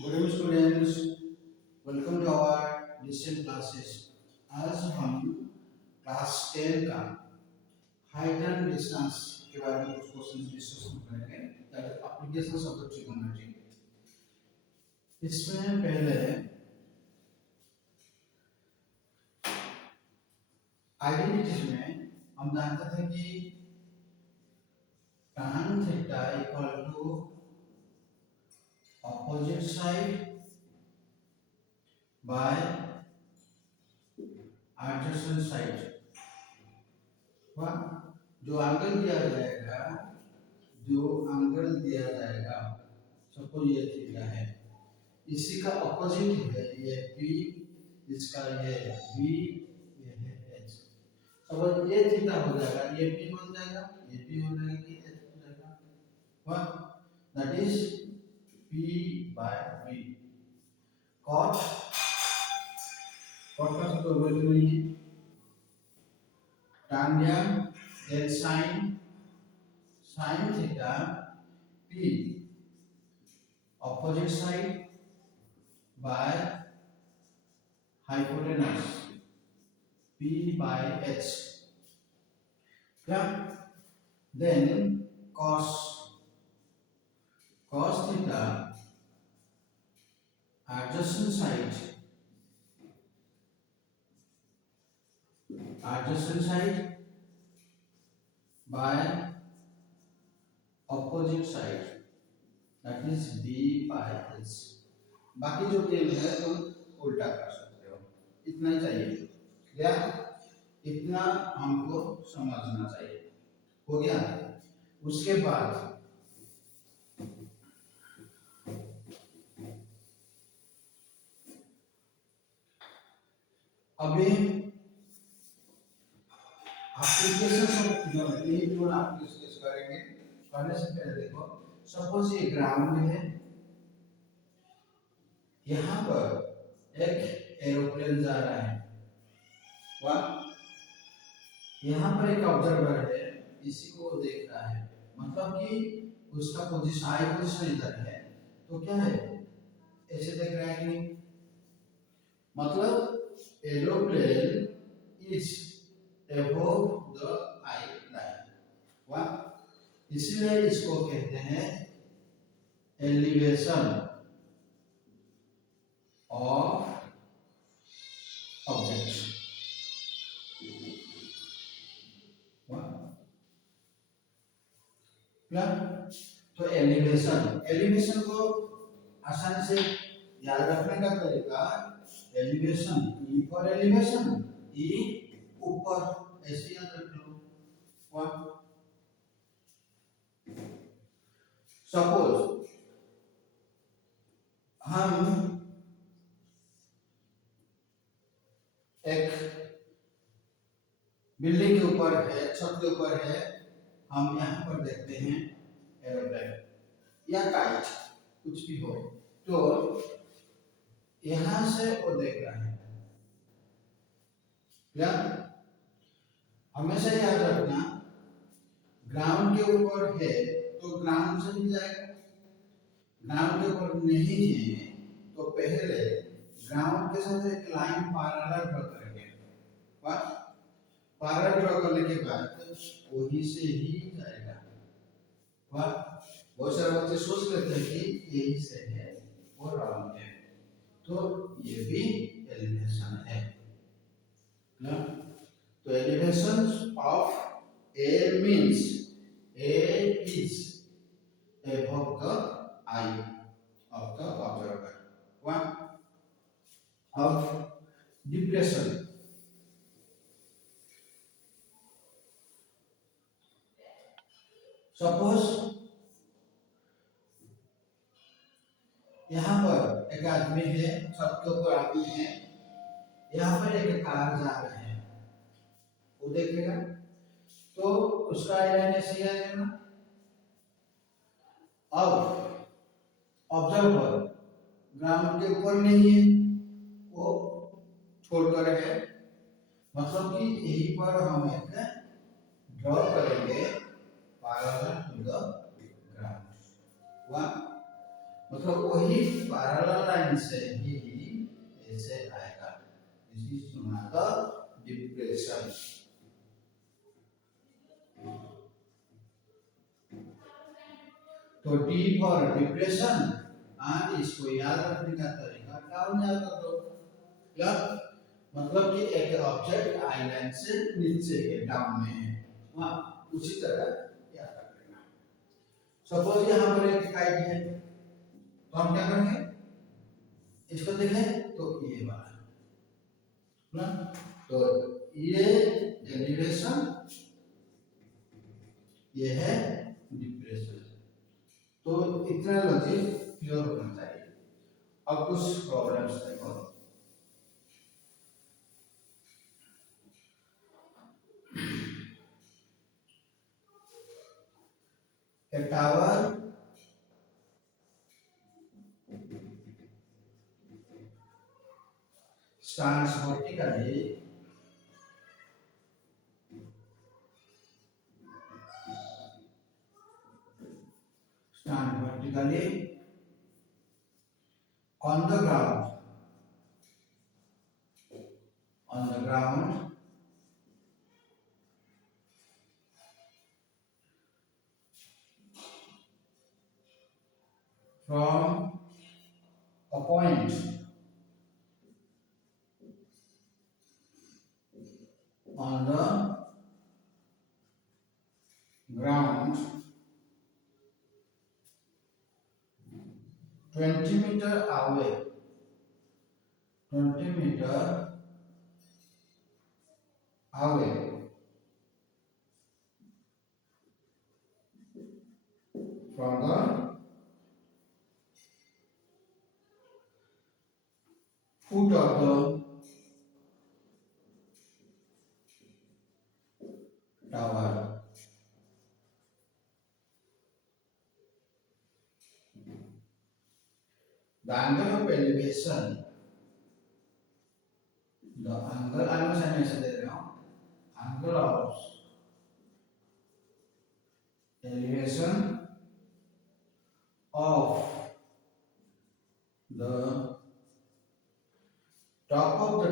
Good evening students, welcome to our distance classes. आज हम class 10 का हाइट एंड डिस्टेंस के बारे में कुछ क्वेश्चन डिस्कशन करेंगे, that is applications of the trigonometry. इसमें पहले आइडेंटिटीज में हम जानते थे कि tan theta equal to opposite side by adjacent side. जो एंगल दिया जाएगा सपोज ये थीटा है, इसी का ऑपोजिट है ये p, इसका ये b, ये है h। सपोज ये थीटा हो जाएगा, ये p बन जाएगा, ये p हो जाएगा, ये h हो जाएगा। What that is p by b। cot का तो वैल्यू नहीं है, tangent then sin theta p opposite side by hypotenuse p by h। क्या then cos theta adjacent side by opposite side, that is b by h। बाकी जो tell है तुम उल्टा कर सकते हो, इतना ही चाहिए। क्या इतना हमको समझना चाहिए, हो गया। उसके बाद अभी एप्लीकेशन ऑफ ज्योमेट्री जो आप डिस्कस करेंगे। करने से पहले देखो, सपोज ये ग्राउंड है, यहाँ पर एक एरोप्लेन जा रहा है, यहाँ पर एक ऑब्जर्वर है, इसी को देख रहा है, मतलब कि उसका पोजीशन इधर है, तो क्या है ऐसे देख रहा है कि नहीं, मतलब aeroplane is above the I line. इसलिए इसको कहते हैं एलिवेशन ऑफ ऑब्जेक्ट। तो एलिवेशन को आसानी से याद रखने का तरीका, एलिवेशन ई फॉर एलिवेशन, ई ऊपर, ऐसे याद रख लो। सपोज हम एक बिल्डिंग के ऊपर है, छत के ऊपर है, हम यहाँ पर देखते हैं एरोप्लेन या काइट, कुछ भी हो, तो यहां से वो देख रहा है। क्या हमेशा याद रखना, ग्राउंड के ऊपर है तो ग्राउंड से भी जाएगा, ग्राउंड के ऊपर नहीं है तो पहले ग्राउंड के साथ एक लाइन पैरेलल ड्रॉ करेंगे। पैरेलल ड्रॉ करने के बाद वही से ही जाएगा। बहुत सारे बच्चे सोच लेते हैं कि यही से है और राउंड है, तो ये भी एलिवेशन है ना। तो elevation of A means A is above the eye of the observer। One of depression, suppose यहाँ पर एक आदमी है, छत के ऊपर आदमी है, यहाँ पर एक कार जा रहा है, वो देखेगा तो उसका आइलाइन ऐसे ही आएगा ना। अब ऑब्जर्वर ग्राउंड के ऊपर नहीं है, वो छोड़कर है, मतलब कि यहीं पर हम एक ड्रॉ करेंगे पैरेलल टू द ग्राउंड। मतलब वही पैरेलल लाइन से ही ऐसे आएगा। This is known as the depression. तो डी फॉर डिप्रेशन एंड इसको याद रखने का तरीका डाउन याद कर दो। क्या मतलब कि एक ऑब्जेक्ट आइलैंड से नीचे के डाउन में है, वहां उसी तरह याद कर लेना। सपोज यहाँ पर एक काइट है, तो हम क्या करेंगे, इसको देखें तो ये वाला ना, तो ये एलिवेशन, ये है डिप्रेशन। तो इतना लॉजिक क्लियर होना चाहिए। अब कुछ प्रॉब्लम्स देखो। A tower stands vertically on the ground, on the ground from a point on the ground 20 meter away, 20 meter away from the foot of the tower. The angle of elevation, the angle, I am saying there now, angle of elevation of the top of the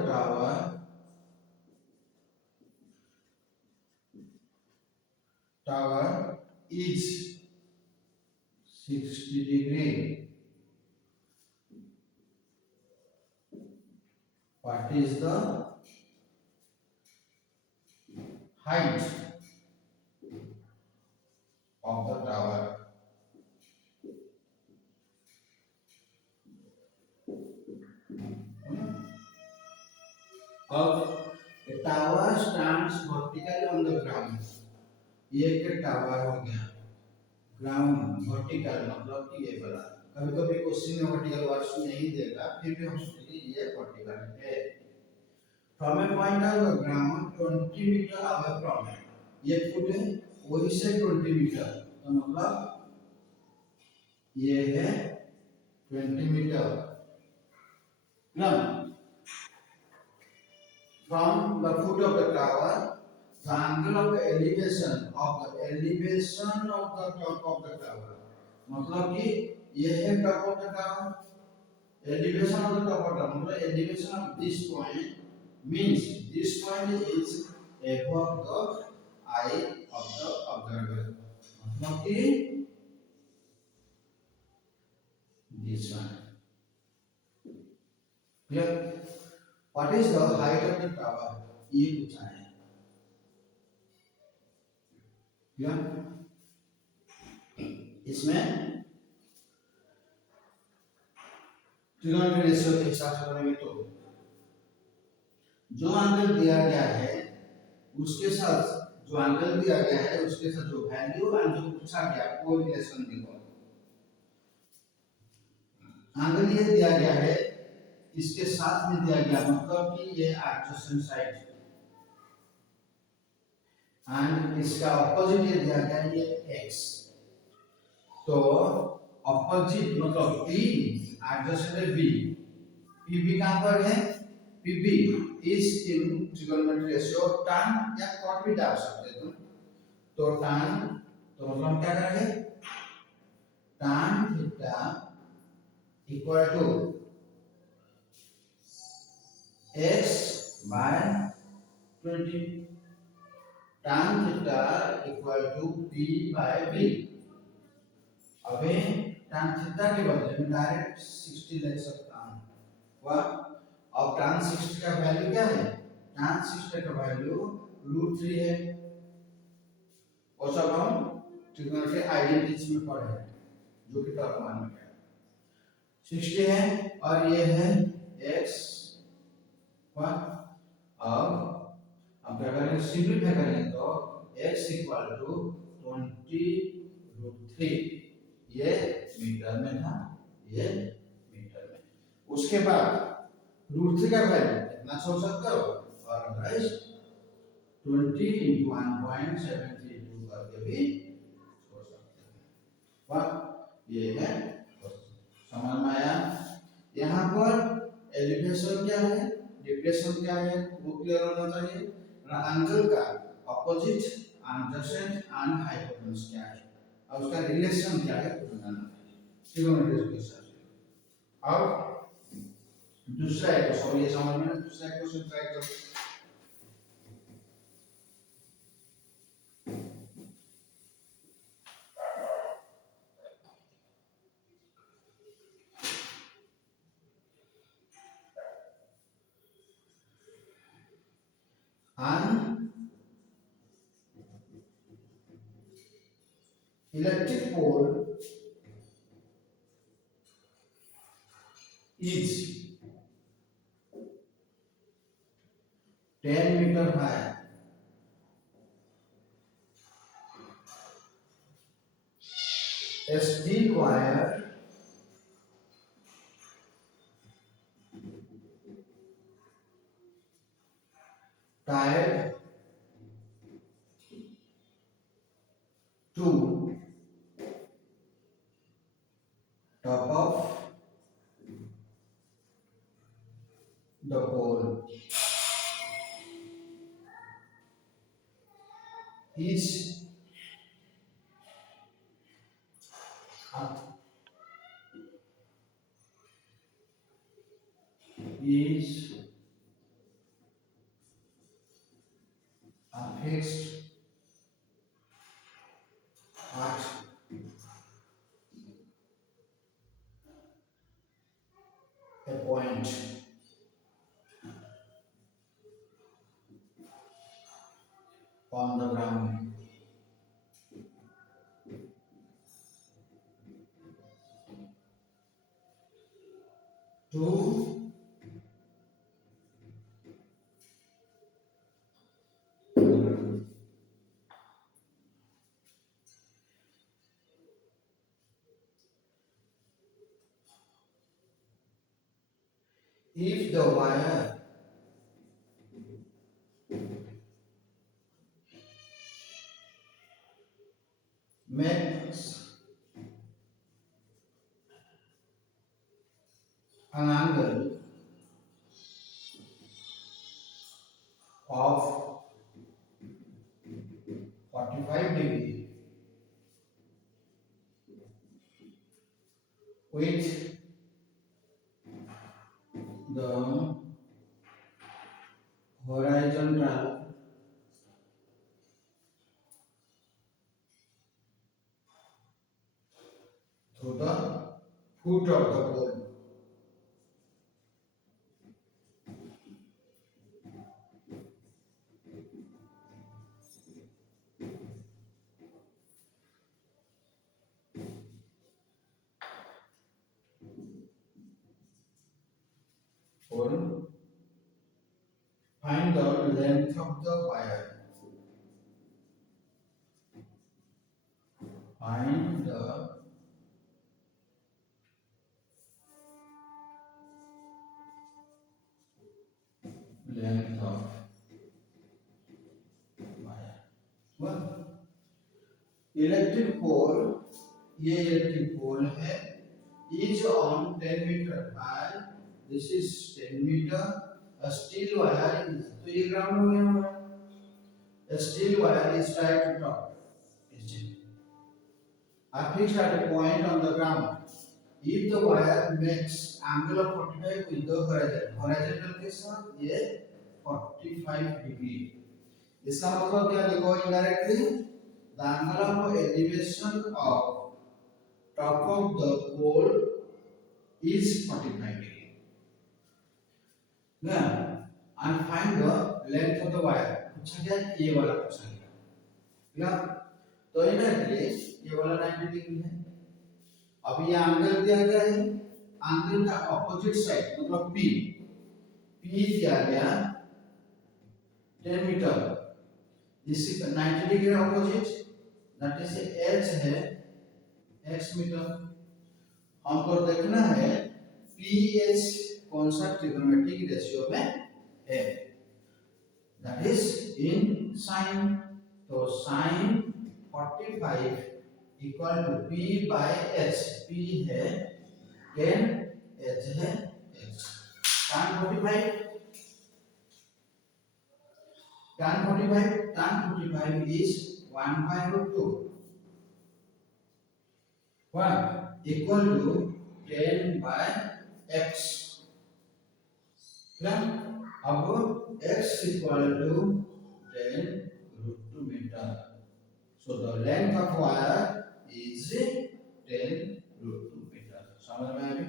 tower is 60 degree. What is the height of the tower? अब a tower stands vertically on the ground. ये एक tower हो गया, ground vertical मतलब कि ये वाला। कभी कभी क्वेश्चन में वर्टिकल वर्ड्स नहीं देगा, फिर भी हम सोचेंगे ये वर्टिकल है। From a point of the ground 20 metre away from it, ये फुट है, वही से 20 मीटर, तो मतलब ये है 20 मीटर ना। From the foot of the tower, the angle of the elevation of the top of the tower, मतलब कि ये है top of the tower, elevation of the top of the tower, मतलब elevation of this point means this point is above the eye of the observer, मतलब कि this one. Clear? What is the height of the tower? ये पूछा है। Clear? इसमें trigonometry ratio के हिसाब से करेंगे तो जो एंगल दिया गया है उसके साथ जो एंगल दिया गया है उसके साथ जो वैल्यू एंड जो पूछा गया वो रिलेशन देखो। एंगल ये दिया गया है, इसके साथ में दिया गया मतलब कि ये एडजेसेंट साइड, एंड इसका ऑपोजिट ये दिया गया है ये x। तो ऑपोजिट मतलब p एडजेसेंट है b, pb कहां पर है, pb is in trigonometry ratio tan या cot भी डाल सकते हैं तुम। तो tan, तो मतलब क्या करेंगे tan theta equal to x by 20, tan theta equal to p by b. अबे tan थीटा के बदले में डायरेक्ट 60 लिख सकता हूँ। वह अब tan 60 का वैल्यू क्या है? tan 60 का वैल्यू √3 है। और सब हम ट्रिग्नोमेट्री आइडेंटिटीज में पढ़े हैं, जो कि तापमान में है 60 है और ये है x। अब हम क्या करेंगे? सिंपलीफाई करेंगे तो x इक्वल टू 20√3, ये मीटर में था, ये मीटर में। उसके बाद √3 का वैल्यू कितना छोड़ सकते हो? और अदरवाइज 20 into 1.732 करके भी छोड़ सकते हैं। वाह, ये है समझ में आया? यहाँ पर एलिवेशन क्या है, डिप्रेशन क्या है, वो क्लियर होना चाहिए। एंगल का अपोजिट, एडजेसेंट एंड हाइपोटेन्यूज क्या है और उसका रिलेशन क्या है, वो बताना चाहिए ट्रिग्नोमेट्री के साथ। अब दूसरा एक क्वेश्चन, ये समझ में, दूसरा क्वेश्चन ट्राई करो। An electric pole is 10 meter high. A steel wire tied to top of the pole is affixed at a point on the ground. To if the wire makes an angle of 45 degree with the horizontal to the foot of the pole. Pole. Find the length of the wire. Find the length of wire. One. Electric pole, ये electric pole है, is on 10 metre high, this is 10 metre. Steel wire is, तो ये ground हो गया हमारा। Steel wire is tied to top, are fixed at a point on the ground if the wire makes angle of 45 with the horizontal के साथ ये 45 degree, इसका मतलब क्या लिखो indirectly, the angle of elevation of top of the pole is 45 degree. ना, and find the length of the wire, पूछा गया ये वाला पूछा गया, तो इनडायरेक्टली ये वाला 90 डिग्री है। अब ये एंगल दिया गया है, एंगल का ऑपोजिट साइड मतलब P दिया गया 10 मीटर, इसी 90 degree opposite, that is h है x मीटर। हमको देखना है PH कौन सा ट्रिग्नोमेट्रिक रेशियो में है, दैट इज इन साइन, तो sine 45 equal to P by H, P है 10, H है x, tan 45 is 1 by root 2, 1 equal to 10 by x, अब x equal to 10 root 2 meter, so the length of wire is 10 root 2 meter। समझ में आया?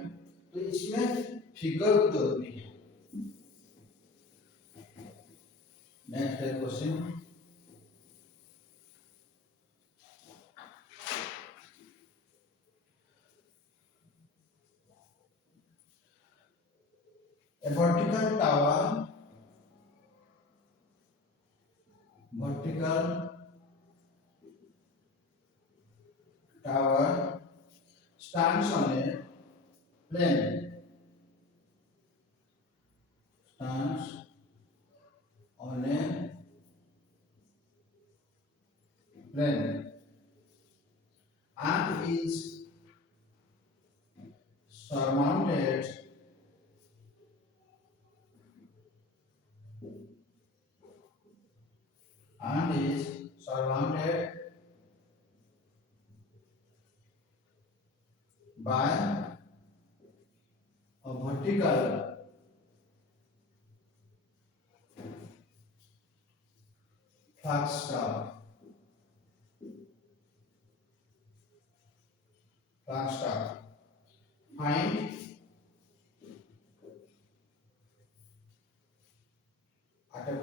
तो इसमें figure जरूरी है। नेक्स्ट है question, a vertical tower stands on a plane, and is surmounted by a vertical flux tower, find at a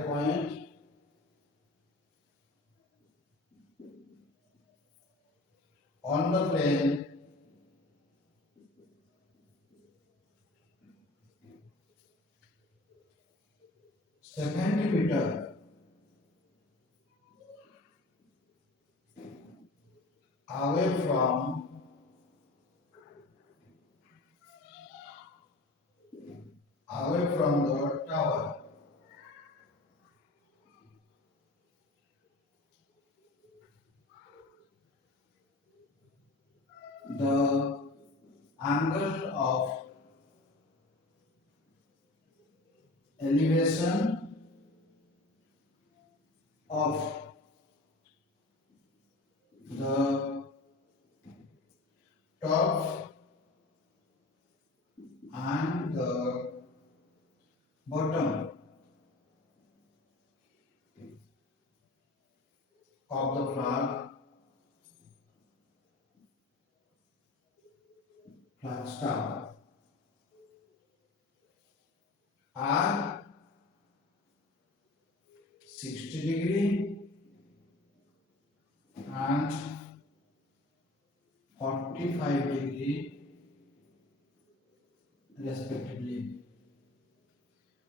point on the plane centimeter away from the tower. The angle of elevation of the top and the bottom of the flag star are 60 degree and 45 degree respectively.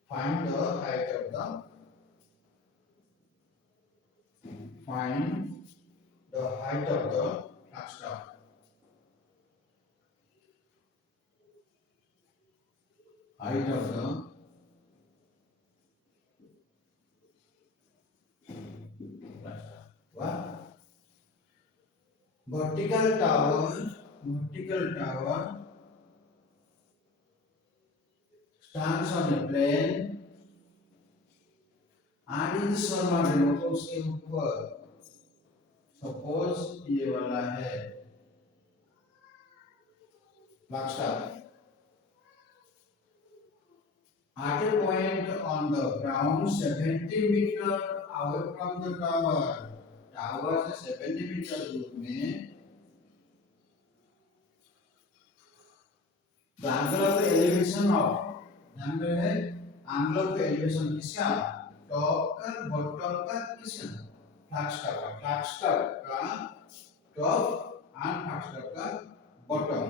Find the height of the flag star. Height of the flag star. What? Vertical tower stands on a plane Aditya Sharma Renu तो उसके ऊपर suppose ये वाला है Flagstaff at a point on the ground 70 meter away from the tower. Tower से 70 metre दूर में the angle of elevation of ध्यान में है angle of elevation किसका टॉप का बॉटम का किसका फ्लैगस्टाफ का टॉप एंड फ्लैगस्टाफ का बॉटम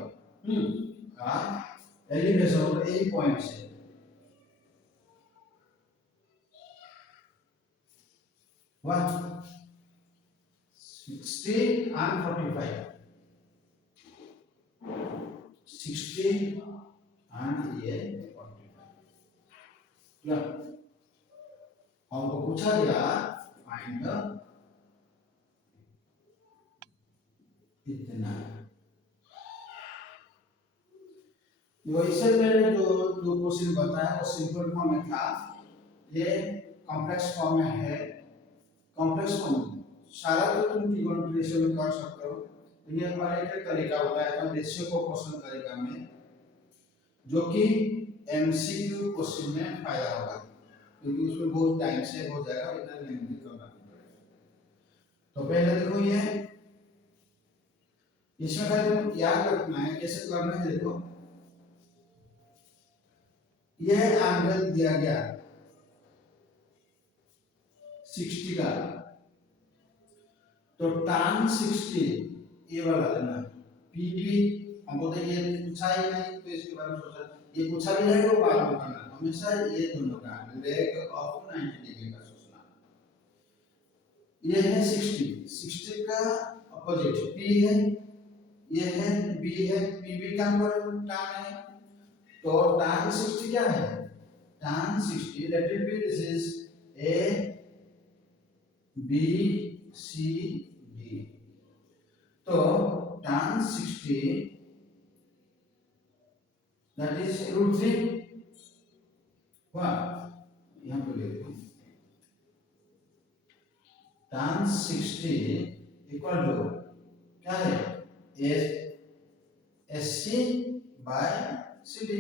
का एलिवेशन और ए पॉइंट से what 60 and 45 60 and ये 45 क्या हमको पूछा गया फाइंड द इतना वो इससे पहले जो दो क्वेश्चन बताया वो सिंपल फॉर्म में था ये कॉम्प्लेक्स फॉर्म में है कॉम्प्लेक्स फॉर्म सारा तो तुम त्रिकोणमिति रेशियो में कर सकते हो तो ये हमारा एक तरीका होता है तो रेशियो को क्वेश्चन तरीका में जो कि एमसीक्यू क्वेश्चन में फायदा होगा क्योंकि उसमें बहुत टाइम से हो जाएगा और इतना मेहनत करना पड़ेगा तो पहले देखो ये इसमें खाली तुम याद रखना है कैसे करना है देखो यह एंगल दिया गया 60 का तो tan 60 ये वाला लेना पीवी हमको तो ये पूछा ही नहीं तो इसके बारे में सोचा ये पूछा भी नहीं वो बाद में करना हमेशा ये दोनों का लेग ऑफ 90 डिग्री का सोचना ये है 60 का अपोजिट p है ये है b है pb का tan है तो tan 60 क्या है tan 60 let it be this is a b c d तो tan 60 that is √3 वाह यहाँ पे देखो tan 60 इक्वल टू क्या है SC बाय CD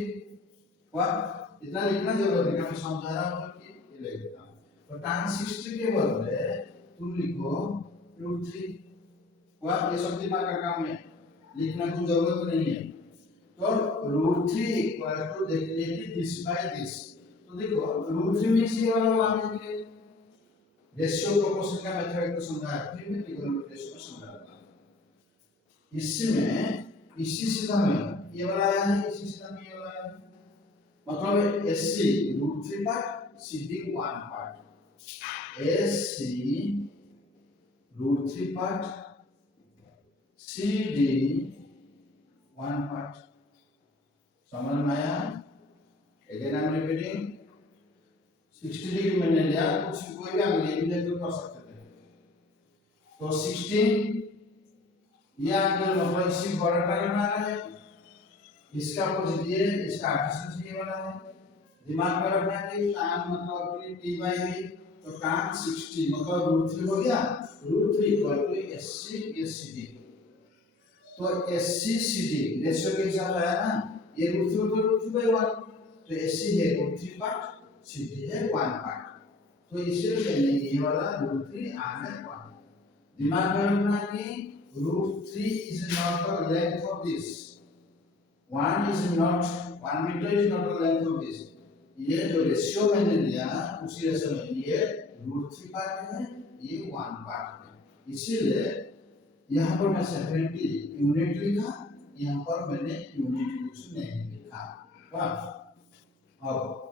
वाह इतना लिखना जरूरी है मैं समझा रहा हूँ कि ये ले लेता हूँ तो tan 60 के बदले तुम लिखो √3 वाह ये शब्द दिमाग का काम है लिखना की जरूरत नहीं है तो √3 इक्वल टू देख लेंगे दिस बाय दिस तो देखो √3 में से वाला मान लेंगे रेशियो प्रोपोर्शन का मेथड को समझाया फिर मैं ट्रिग्नोमेट्री रेशियो को समझाता हूं इसमें इसी सीधा में ये वाला आया है इसी सीधा में ये वाला आया है मतलब SC √3 part CD 1 part SC √3 part CD 1 part समझ में आया again I am repeating 60 degree मैंने लिया कुछ कोई भी एंगल ले तो कर सकते थे तो 16 ये एंगल मतलब इसी बड़ा ट्रायंगल बना है इसका अपोजिट ये इसका एडजेसेंट ये वाला है दिमाग में रखना है कि tan मतलब कि t by v तो tan 60 मतलब √3 हो गया √3 इक्वल टू SC SCD तो SC CD रेशियो के हिसाब से आया ना ये √3 तो √3 by 1 तो SC है √3 पार्ट CD है 1 पार्ट तो इसलिए मैंने ये वाला √3 एंड 1 दिमाग में रखना कि √3 is not the length of this 1 is not 1 meter is not the length of this ये जो रेशियो मैंने लिया उसी रेशियो में ये √3 पार्ट है ये 1 पार्ट है इसीलिए यहाँ पर मैं 70 यूनिट लिखा यहाँ पर मैंने यूनिट कुछ नहीं लिखा वाह अब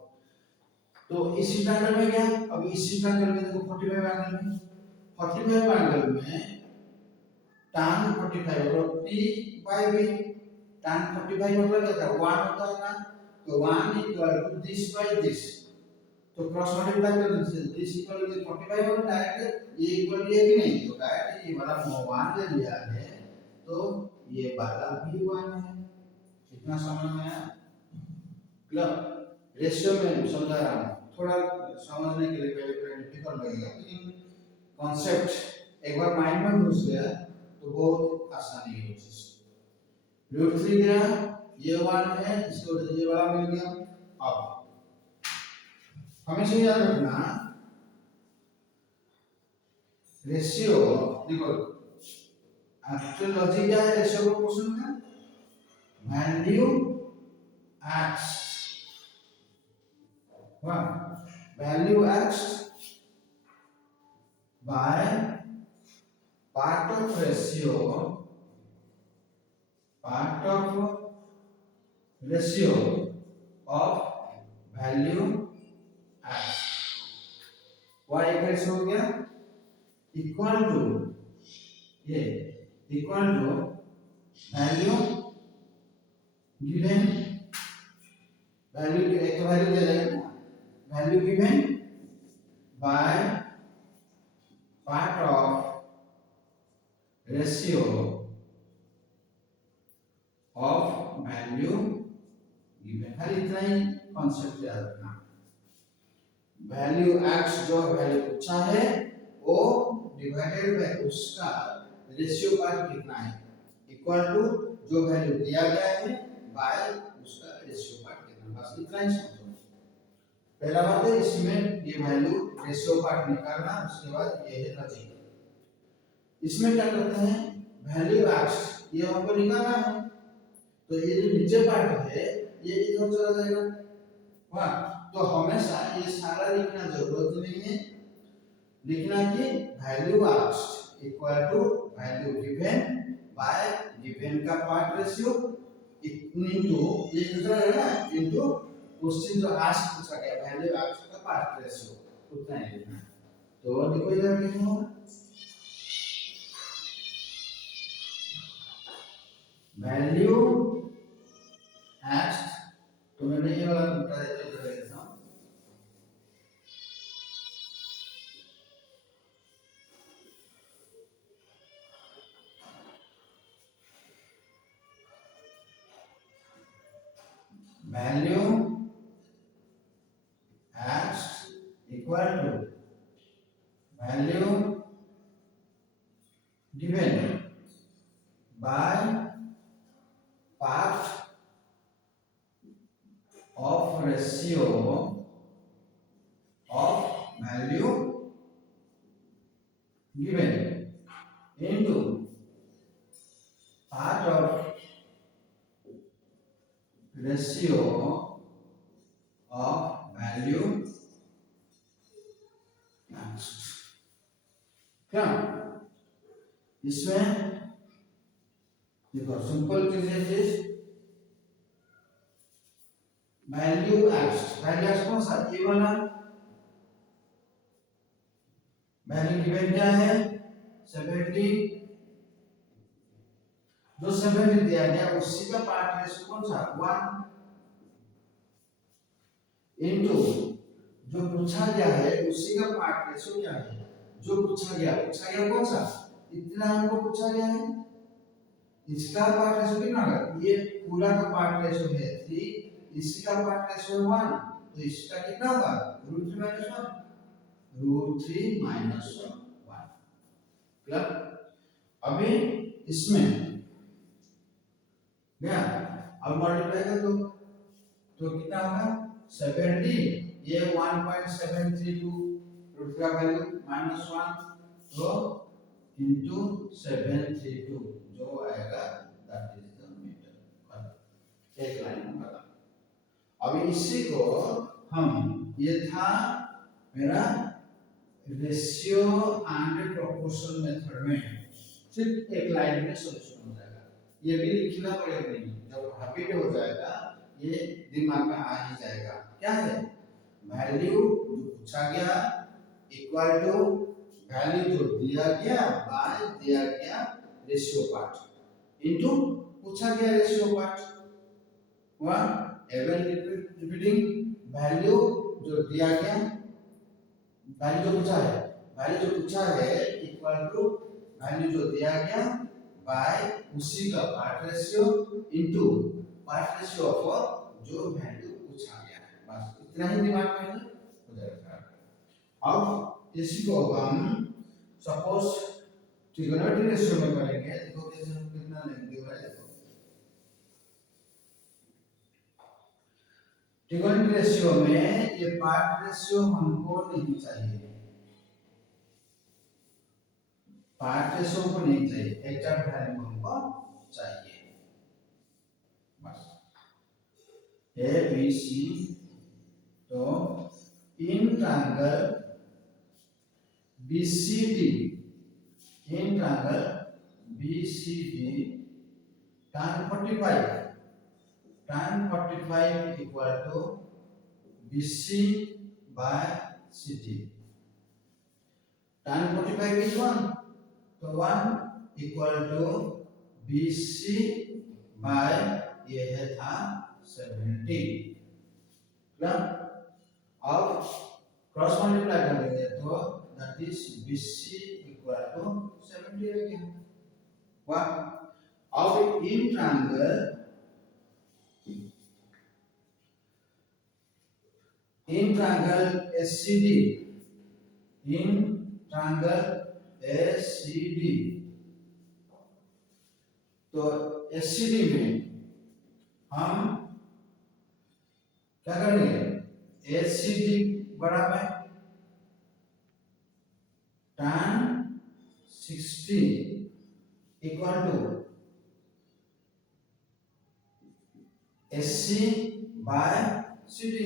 तो इसी ट्रायंगल में क्या अब इसी ट्रायंगल में देखो 45 एंगल में 45 एंगल में tan 45 मतलब p by v tan 45 मतलब क्या था 1 होता है ना तो 1 equal to this by this तो क्रॉस मल्टीप्लाई कर देंगे दिस इक्वल टू 45 और डायरेक्ट ये इक्वल ये भी नहीं तो डायरेक्ट ये वाला 1 ले लिया है तो ये वाला भी 1 है इतना समझ में आया क्लियर रेशियो में समझा रहा हूं थोड़ा समझने के लिए पहले थोड़ा डिफिकल्ट लगेगा, लेकिन कॉन्सेप्ट एक बार माइंड में घुस गया तो बहुत आसानी है चीज। √3 गया, ये 1 है, इसको ये वाला मिल गया। अब हमेशा याद रखना रेशियो, देखो एक्चुअल लॉजिक क्या है रेशियो का क्वेश्चन का, value x, value x by part of ratio of value x, y कैसे हो गया, इक्वल टू ये equal to value given, value एक वैल्यू दे देगा ना, value given by part of ratio of value given. खाली इतना ही कॉन्सेप्ट याद रखना। वैल्यू x जो वैल्यू पूछा है वो डिवाइडेड बाय उसका रेशियो पार्ट कितना है, इक्वल टू जो वैल्यू दिया गया है बाय उसका रेशियो पार्ट कितना, बस इतना ही समझो। पहला बात है इसमें ये वैल्यू रेशियो पार्ट निकालना, उसके बाद ये है लॉजिक। इसमें क्या करते हैं, वैल्यू x ये हमको निकालना है, तो ये जो नीचे पार्ट है ये इधर चला जाएगा, वाह। तो हमेशा ये सारा लिखना जरूरत नहीं है, लिखना कि value x equal to value given by given का पार्ट रेशियो इनटू ये दूसरा है ना, इनटू क्वेश्चन जो आस्क पूछा गया वैल्यू x का पार्ट रेशियो, उतना ही लिखना। तो देखो इधर लिखो वैल्यू x, तो मैंने ये वाला बता देता हूं, value x equal to value given by part of ratio of value given into part of ratio of value x। क्या इसमें देखो सिंपल चीज है, वैल्यू x कौन सा, ये वाला वैल्यू गिवन क्या है 70, जो 70 दिया गया उसी का पार्ट रेशियो कौन सा 1, इनटू जो पूछा गया है उसी का पार्ट रेशियो क्या है, जो पूछा गया कौन सा, इतना हमको पूछा गया है, इसका पार्ट रेशियो कितना होगा, ये पूरा का पार्ट रेशियो है 3, इसी का पार्ट रेशियो 1, तो इसका कितना होगा √3 - 1, √3 - 1 क्लियर। अभी इसमें क्या अब मल्टीप्लाई कर दो तो कितना होगा 70, ये 1.732 √3 का वैल्यू -1, तो इनटू 732 जो आएगा दैट इज द मीटर, एक लाइन में बता। अभी इसी को हम, ये था मेरा रेशियो एंड प्रोपोर्शन मेथड में सिर्फ एक लाइन में सॉल्यूशन हो जाएगा, ये भी लिखना पड़ेगा नहीं, जब हैबिट हो जाएगा ये दिमाग में आ ही जाएगा। क्या है वैल्यू जो पूछा गया इक्वल टू वैल्यू जो दिया गया बाय दिया गया रेशियो पार्ट इनटू पूछा गया रेशियो पार्ट, वन एवं रिपीटिंग वैल्यू जो दिया गया, वैल्यू जो पूछा है इक्वल टू वैल्यू जो दिया गया बाय उसी का part ratio into part ratio of जो वैल्यू पूछा गया है, बस इतना ही दिमाग में हो अब इसी को हम सपोज ट्रिगोनोमेट्री रेशियो में करेंगे। देखो कैसे हम कितना लेंगे भाई। देखो ट्रिगोनोमेट्री रेशियो में ये पार्ट रेशियो हमको नहीं चाहिए, पार्ट रेशियो को नहीं चाहिए, एग्जैक्ट वैल्यू हमको चाहिए बस। ए बी सी, तो in triangle BCD, in triangle BCD tan 45, tan 45 equal to BC by CD. Tan 45 is 1, so 1 equal to BC by ये है था 70। अब क्रॉस मल्टीप्लाई कर देंगे तो that is BC equal to 70 आ गया। वाह। अब in triangle SCD, in triangle SCD, तो SCD में हम क्या करेंगे, SCD बराबर tan 60 equal to SC by CD।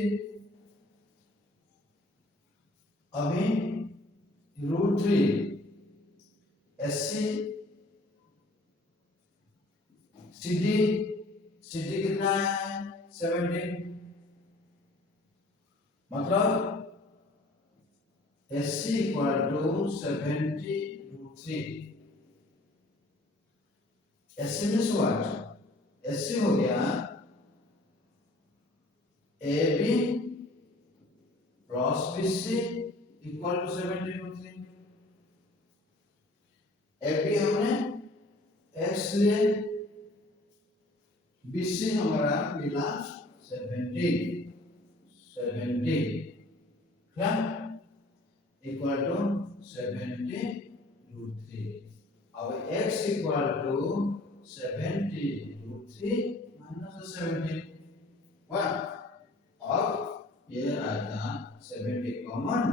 अभी √3 SC CD कितना है 17, मतलब SC equal to 70√3। SC means what, SC हो गया AB plus BC equal to 70√3। AB हमने x लिए, BC हमारा मिला 70 क्या इक्वल टू 70√3। अब x इक्वल टू 70√3 माइनस 70। वाह। अब ये आया 70 कॉमन,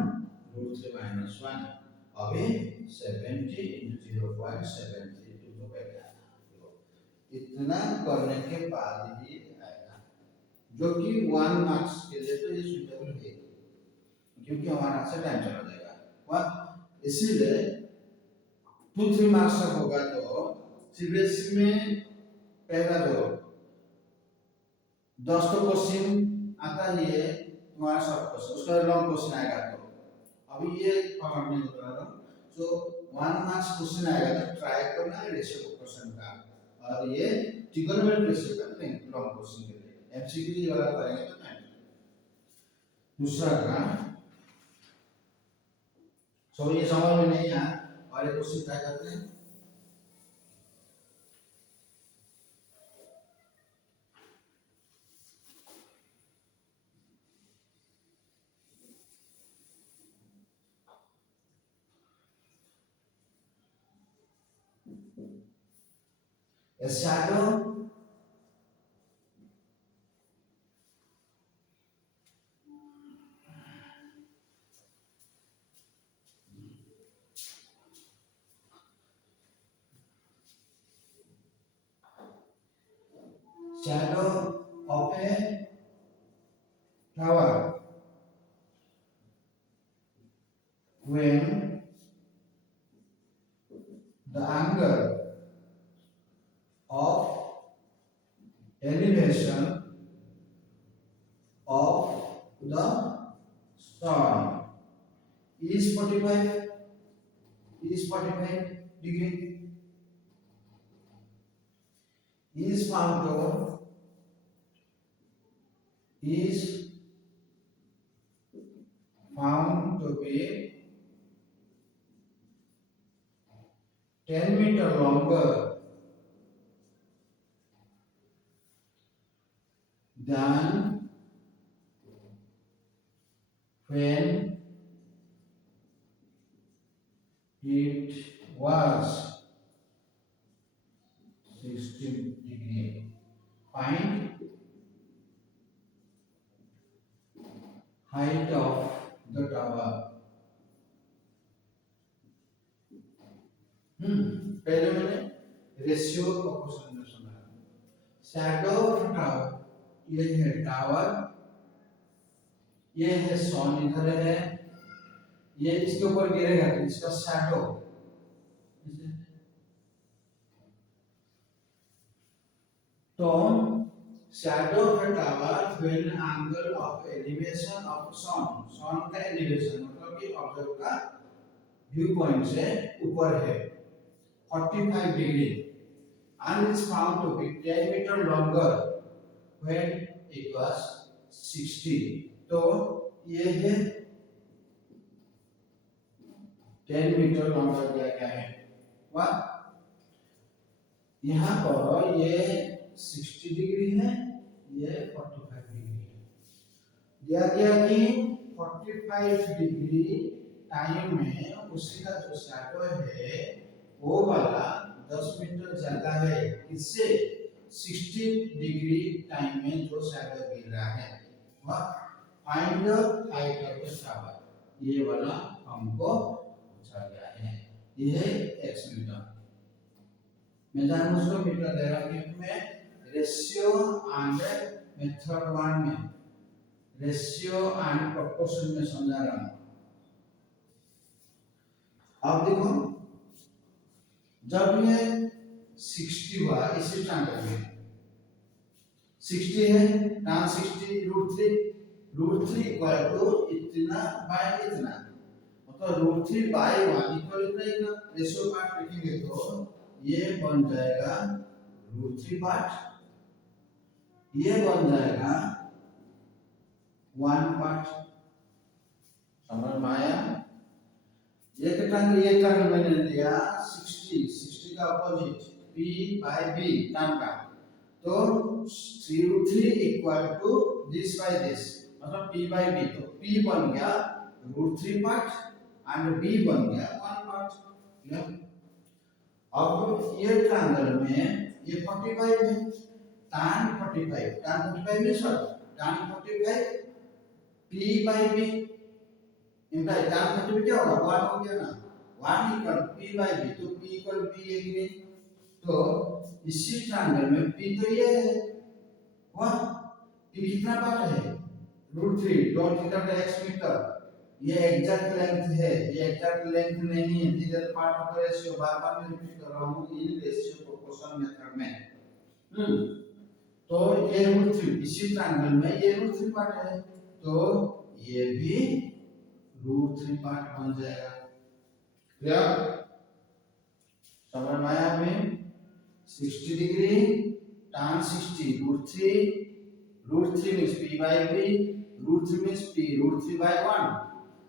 √3 माइनस 1, अभी 70 into 0.732 तो बैठ गया। इतना करने के बाद ही आएगा, जो कि 1 मार्क्स के लिए तो ये सुटेबल है, क्योंकि हमारा से टाइम चला जाएगा। वाह। इसीलिए 2-3 मार्क्स का होगा तो सीबीएसई में पहला जो 10 तो क्वेश्चन आता ही है तुम्हारा सब क्वेश्चन, उसका लॉन्ग क्वेश्चन आएगा। तो अभी ये फॉर्मेट में बता रहा हूँ, जो 1 मार्क्स क्वेश्चन आएगा तो ट्राई करना रेशियो क्वेश्चन का, और ये ट्रिगोनोमेट्री रेशियो का लॉन्ग क्वेश्चन के लिए एमसीक्यू वाला करेंगे तो टाइम। दूसरा का सो ये समझ में नहीं आया, और एक क्वेश्चन ट्राई करते हैं। A shadow of a tower when the angle of elevation of the sun is 45 degree is found to be 10 meter longer than when was 60 degree. Find height of the tower. पहले मैंने ratio proportion में सुना। Shadow of tower, ये है tower, ये है सन इधर है, ये इसके ऊपर गिरेगा तो इसका शैडो, तो shadow of a tower when angle of elevation of sun का एलिवेशन मतलब कि ऑब्जेक्ट का व्यू पॉइंट से ऊपर है 45 degree and is found to be 10 meter longer when it was 60. तो ये है 10 मीटर लॉन्गर दिया गया है। वाह, यहाँ पर ये 60 डिग्री है, ये 45 डिग्री है। दिया गया कि 45 डिग्री टाइम में उसी का जो शैडो है वो वाला 10 मीटर ज्यादा है, इससे 60 डिग्री टाइम में जो शैडो गिर रहा है। वह find the height of the tower, ये वाला हमको पूछा गया है। ये है x मीटर, मैं जान उसको मीटर दे रहा हूँ में रेशियो एंड मेथड 1 में रेशियो एंड प्रोपोर्शन में समझा रहा हूँ। अब देखो जब ये 60 हुआ इसी ट्रायंगल में 60 है tan 60 √3 इक्वल टू इतना बाय इतना, मतलब √3 बाय 1 इक्वल इतना रेशियो पार्ट लिखेंगे तो ये बन जाएगा √3 पार्ट, ये बन जाएगा 1 पार्ट। समझ में आया? ये ट्रायंगल मैंने लिया 60 का opposite p by b tan का, तो 3√3 equal to this by this, मतलब p by b, तो p बन गया √3 पार्ट एंड b बन गया 1 पार्ट। अब ये ट्रायंगल में ये 45 है, tan 45 में sir tan 45 p by b imply tan 45 क्या होगा 1 हो गया ना, 1 इक्वल p by b, तो p इक्वल b है, तो इसी ट्रायंगल में p तो ये है, वाह p कितना पार्ट है √3 डॉट इधर का x मीटर, ये एग्जैक्ट लेंथ है, ये एग्जैक्ट लेंथ नहीं है, this is part of the ratio, बार-बार मैं रिपीट कर रहा हूं इन रेशियो प्रोपोर्शन मेथड में। तो ये √3 इसी ट्रायंगल में ये √3 पार्ट है, तो ये भी √3 पार्ट बन जाएगा। क्लियर? समझ में आया हमें? 60 degree tan 60 √3 means p by b, √3 means p √3 by 1,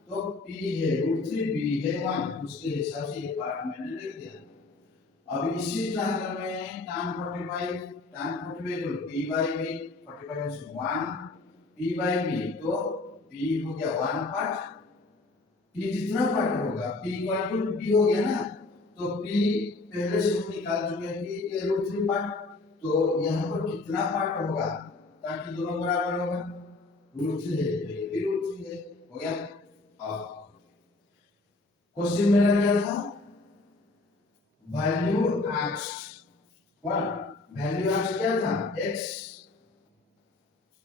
तो p है √3 b है 1, उसके हिसाब से ये पार्ट मैंने लिख दिया। अब इसी ट्रायंगल में tan 45 को p by b, 45 means 1 p by b, तो p हो गया 1 पार्ट, p जितना पार्ट होगा p इक्वल टू b हो गया ना, तो p पहले से हम निकाल चुके हैं कि ये √3 पार्ट, तो यहाँ पर कितना पार्ट होगा ताकि दोनों बराबर होगा, √3 है तो ये भी √3 है, हो गया। अब क्वेश्चन मेरा क्या था, वैल्यू आस्क्ड, वैल्यू आस्क्ड क्या था, x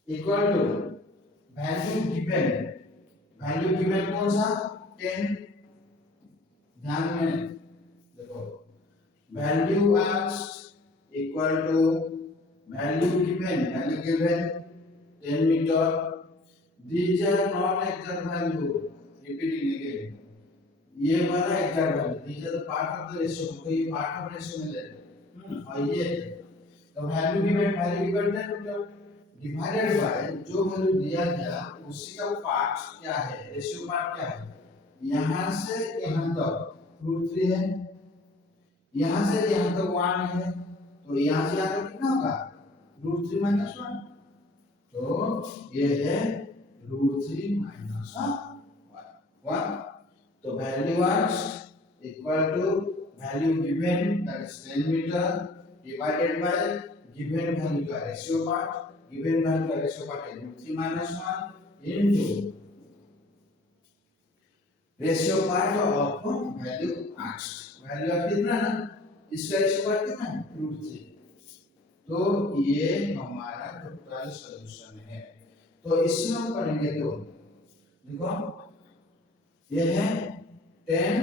equal to value given कौन सा 10, ध्यान में देखो value asked equal to value given 10 metre, these are not exact value, repeating again, ये वाला exact value, these are the part of the ratio, तो ये पार्ट ऑफ रेशियो में ले, और ये तो value given 10 metre divided by जो वैल्यू दिया गया उसी का पार्ट क्या है, रेशियो पार्ट क्या है, यहां से यहां तक √3 है, यहां से यहां तक 1 है, तो यहां से यहां तक कितना होगा √3 - 1, तो ये है √3 - 1, तो value asked equal to value given, that is 10 meter, divided by given value का ratio part, given value का ratio part है root 3 minus 1 into ratio part of value asked. value of कितना है इसका ratio part कितना है root 3. तो ये हमारा टोटल सॉल्यूशन है. तो इसमें हम करेंगे तो देखो ये है 10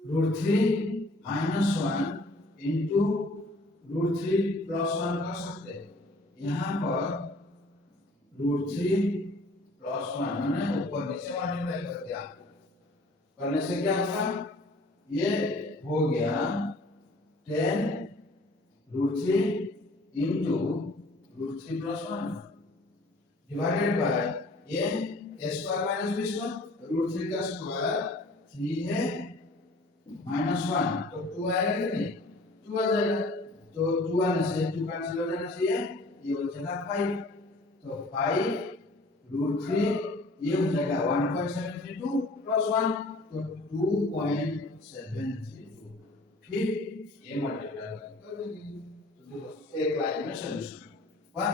root 3 minus 1 into root 3 plus 1 कर सकते हैं. यहाँ पर रूट 3 प्लस 1 मैंने ऊपर नीचे मल्टीप्लाई कर दिया. करने से क्या होगा ये हो गया 10 root 3 into root 3 plus 1 divided by ये a square minus b square root 3 का स्क्वायर 3 है माइनस 1 तो 2 आएगा कि नहीं 2 आ जाएगा. तो 2 आने से 2 कैंसिल हो जाना चाहिए. ये हो जाएगा 5. तो 5 रूट 3 ये हो जाएगा 1.732 प्लस 1 तो 2.732. फिर ये मल्टीप्लाई कर देंगे. तो देखो एक लाइन में सॉल्यूशन हुआ.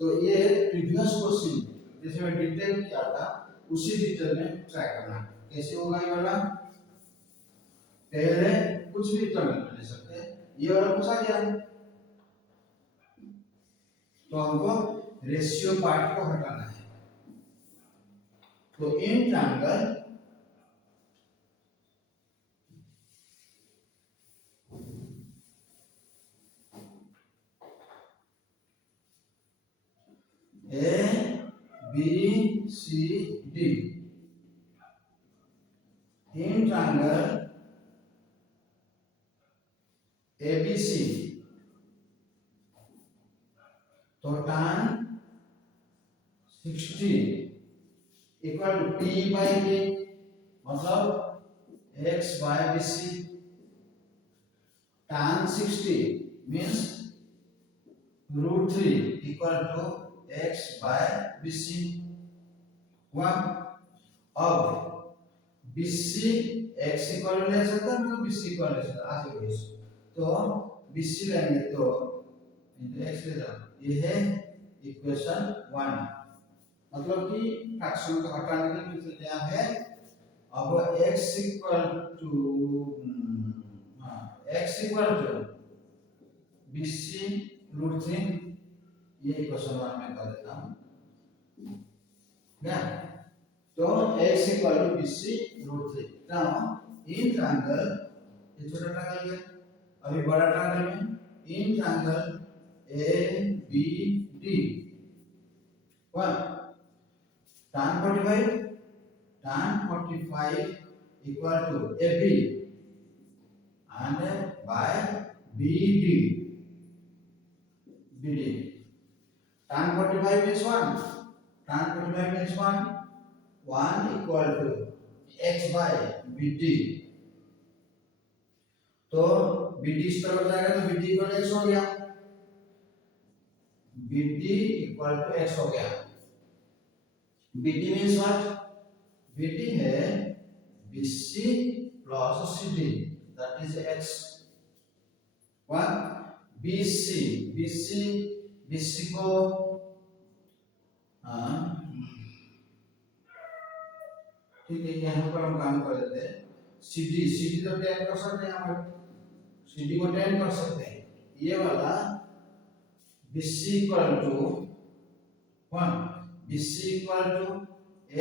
तो ये प्रीवियस क्वेश्चन जैसे मैं डिटेल किया था उसी डिटेल में ट्राई करना. कैसे होगा ये वाला पहले कुछ भी टर्म ले सकते हैं. ये वाला पूछा गया तो हमको रेशियो पार्ट को हटाना है. तो in triangle A B C D in triangle ABC तो tan 60 equal to P by A मतलब X by BC. tan 60 means root 3 equal to x by BC. अब BC x इक्वल ले सकता है तो BC इक्वल ले सकता है. आगे तो BC लेंगे तो into x ले जाओ. ये है इक्वेशन 1. मतलब कि फ्रैक्शन को हटाने के लिए क्या है अब x equal to BC root 3 ये इक्वेशन 1 में कर देता हूं क्या. तो x equal to BC root 3. Now in triangle ये छोटा ट्रायंगल है अभी बड़ा ट्रायंगल में in triangle ABD 1 tan 45 equal to AB and by BD. Tan 45 means 1. Tan 45 means 1. 1 equal to x by BD. तो BD इस तरफ जाएगा तो BD इक्वल x हो गया. BD इक्वल टू x हो गया. BD means what? BD है BC plus CD that is x. What? BC को ठीक है यहाँ पर हम काम कर लेते हैं. CD तो 10 कर सकते हैं हम. CD को 10 कर सकते हैं. ये वाला BC equal to 1 BC equal to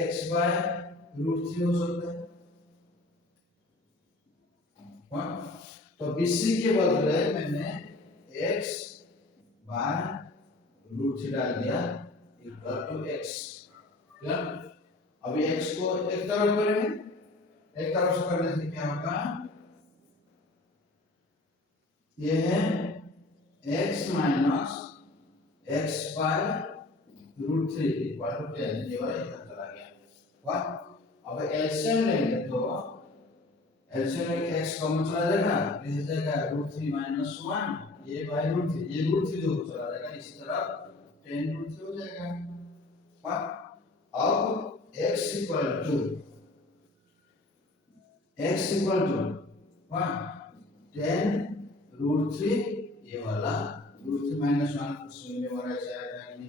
x by root 3 हो सकता है. तो BC के बदले मैंने x by रूट 3 डाल दिया इक्वल टू x. अभी x को एक तरफ करेंगे. एक तरफ से करने से क्या होगा ये है x minus x by root 3 equal to 10. ये वाला इधर चला गया. अब एलसीएम लेंगे तो एलसीएम में x कॉमन चला जाएगा. रह जाएगा रूट 3 माइनस 1 ये बाय रूट 3. ये रूट 3 जो चला जाएगा इसी तरफ 10 रूट 3 हो जाएगा. अब x इक्वल टू वन 10√3 ये वाला √3 -1 क्वेश्चन में हमारा ऐसे आया था कि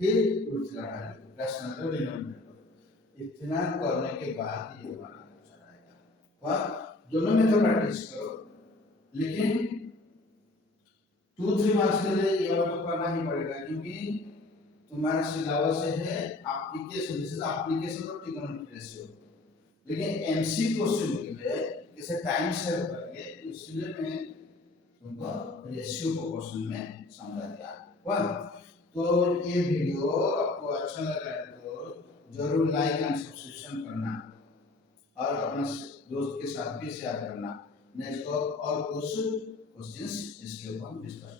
फिर √3 हटा लो रैशनल डिनोमिनेटर इतना करने के बाद ये हमारा आंसर आएगा। और दोनों में तो प्रैक्टिस करो, लेकिन 2-3 मार्क्स के लिए ये वाला तो करना ही पड़ेगा क्योंकि तुम्हारा सिलेबस है application, this is application of trigonometry ratio. लेकिन एमसी क्वेश्चन के लिए जैसे टाइम सेव करके इसलिए मैं तुमको रेशियो को क्वेश्चन में समझा दिया। वन तो ये वीडियो आपको अच्छा लगा है तो जरूर लाइक एंड सब्सक्रिप्शन करना और अपने दोस्त के साथ भी शेयर करना। नेक्स्ट और कुछ क्वेश्चंस इसके ऊपर डिस्कस